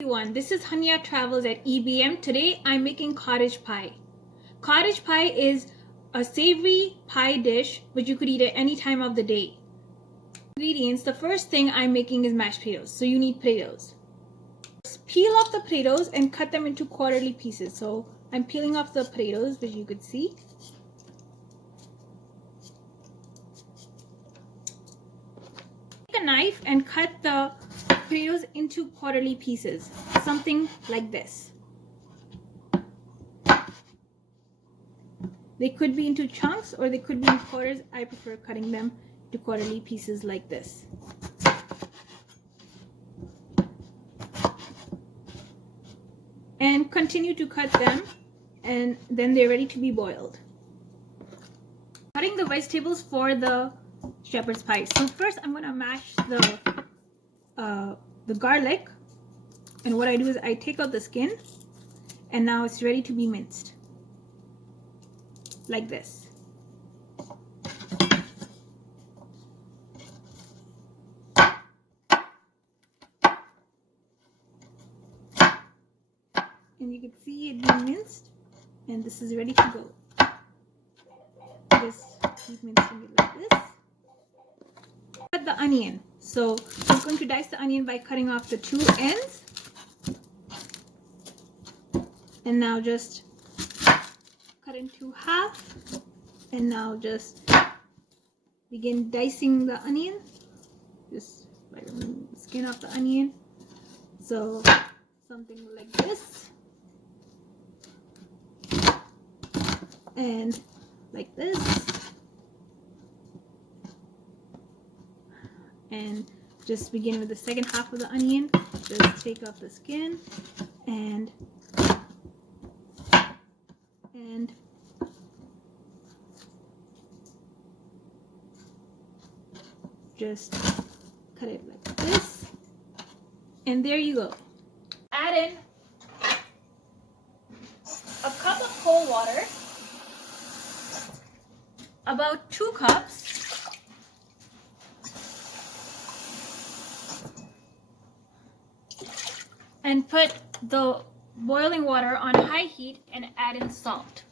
Everyone, this is Hunyah Travels at EBM. Today I'm making cottage pie. Cottage pie is a savory pie dish which you could eat at any time of the day. Ingredients, the first thing I'm making is mashed potatoes. So you need potatoes. Peel off the potatoes and cut them into quarterly pieces. So I'm peeling off the potatoes, which you could see. Take a knife and cut the potatoes into quarterly pieces, something like this. They could be into chunks or they could be in quarters. I prefer cutting them to quarterly pieces like this. And continue to cut them, and then they're ready to be boiled. Cutting the vegetables for the shepherd's pie. So first I'm going to mash the garlic, and what I do is I take out the skin, and now it's ready to be minced like this. And you can see it being minced, and this is ready to go. Just keep mincing it like this. Cut the onion. So I'm going to dice the onion by cutting off the two ends. And now just cut into half. And now just begin dicing the onion. Just by removing the skin off the onion. So something like this. And like this. And just begin with the second half of the onion. Just take off the skin and just cut it like this. And there you go. Add in a cup of cold water, about 2 cups. And put the boiling water on high heat and add in salt.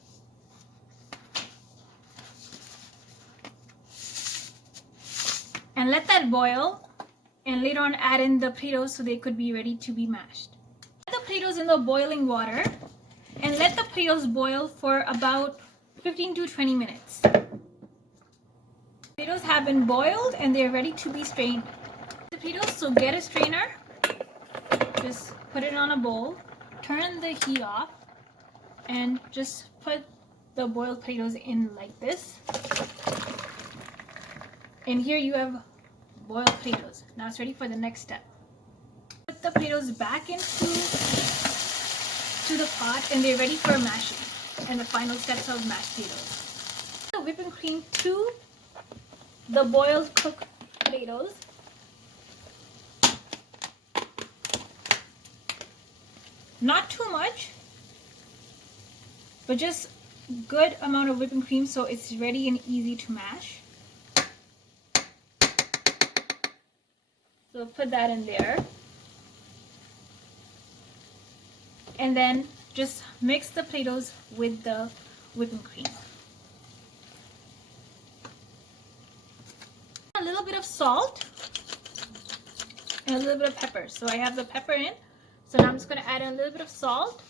And let that boil, and later on add in the potatoes so they could be ready to be mashed. Add the potatoes in the boiling water and let the potatoes boil for about 15 to 20 minutes. Potatoes have been boiled and they're ready to be strained. The potatoes, so get a strainer. Just put it on a bowl, turn the heat off, and just put the boiled potatoes in like this. And here you have boiled potatoes. Now it's ready for the next step. Put the potatoes back into the pot, and they're ready for mashing. And the final steps of mashed potatoes. The whipping cream to the boiled cooked potatoes. Not too much, but just good amount of whipping cream so it's ready and easy to mash. So put that in there. And then just mix the potatoes with the whipping cream. A little bit of salt and a little bit of pepper. So I have the pepper in. So now I'm just going to add a little bit of salt,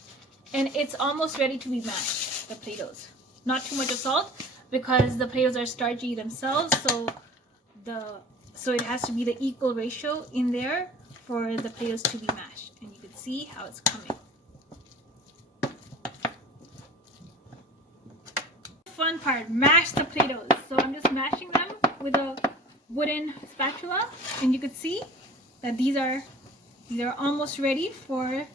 and it's almost ready to be mashed, the potatoes. Not too much of salt because the potatoes are starchy themselves, so it has to be the equal ratio in there for the potatoes to be mashed. And you can see how it's coming. Fun part, mash the potatoes. So I'm just mashing them with a wooden spatula, and you can see that these are almost ready for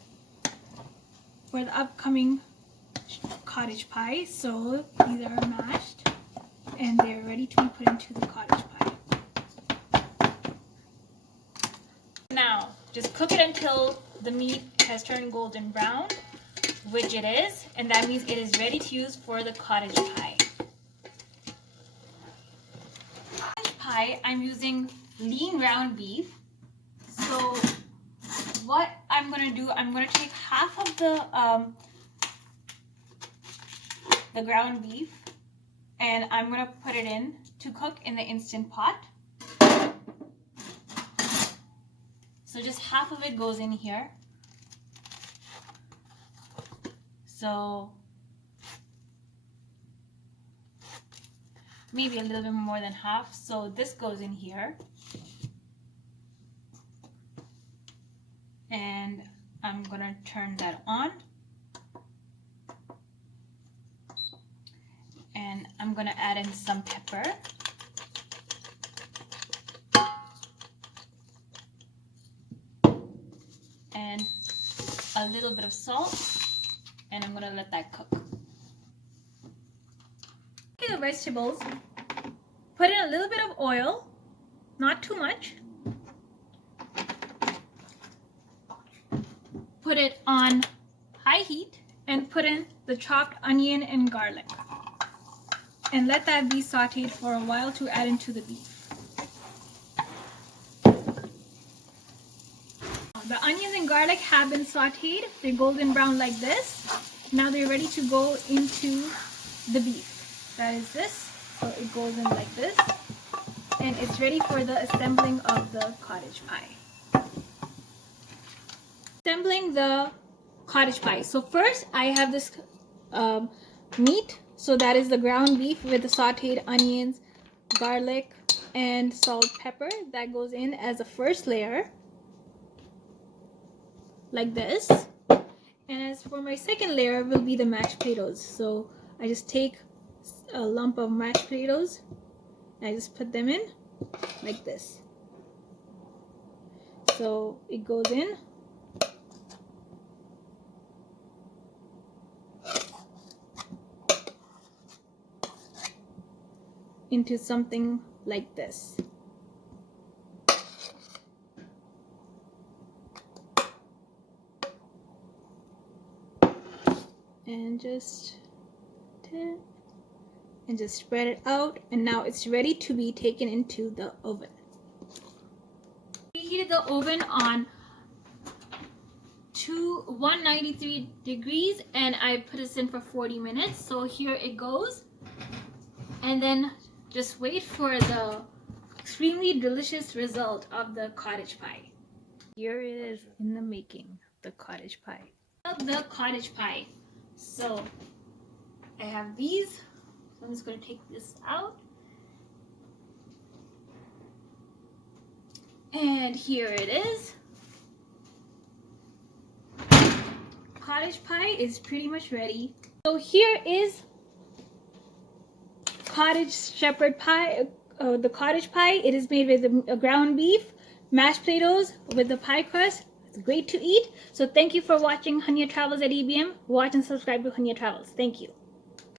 the upcoming cottage pie. So these are mashed and they're ready to be put into the cottage pie. Now just cook it until the meat has turned golden brown, which it is, and that means it is ready to use for the cottage pie. Cottage pie, I'm using lean ground beef. So what I'm gonna do, I'm gonna take half of the ground beef, and I'm gonna put it in to cook in the Instant Pot. So just half of it goes in here. So maybe a little bit more than half. So this goes in here. And I'm gonna turn that on. And I'm gonna add in some pepper. And a little bit of salt. And I'm gonna let that cook. Okay, the vegetables. Put in a little bit of oil, not too much. Put it on high heat and put in the chopped onion and garlic. And let that be sauteed for a while to add into the beef. The onions and garlic have been sauteed. They're golden brown like this. Now they're ready to go into the beef. That is this. So it goes in like this. And it's ready for the assembling of the cottage pie. Assembling the cottage pie. So first I have this meat. So that is the ground beef with the sauteed onions, garlic, and salt, pepper. That goes in as a first layer. Like this. And as for my second layer will be the mashed potatoes. So I just take a lump of mashed potatoes and I just put them in like this. So it goes in. Into something like this. And just spread it out, and now it's ready to be taken into the oven. We heated the oven on 193 degrees and I put this in for 40 minutes. So here it goes. And then just wait for the extremely delicious result of the cottage pie. Here it is in the making, the cottage pie. The cottage pie. So I have these. So I'm just going to take this out. And here it is. Cottage pie is pretty much ready. So here is cottage shepherd pie, the cottage pie. It is made with the ground beef, mashed potatoes with the pie crust. It's great to eat. So thank you for watching Hunyah Travels at EBM. Watch and subscribe to Hunyah Travels. Thank you.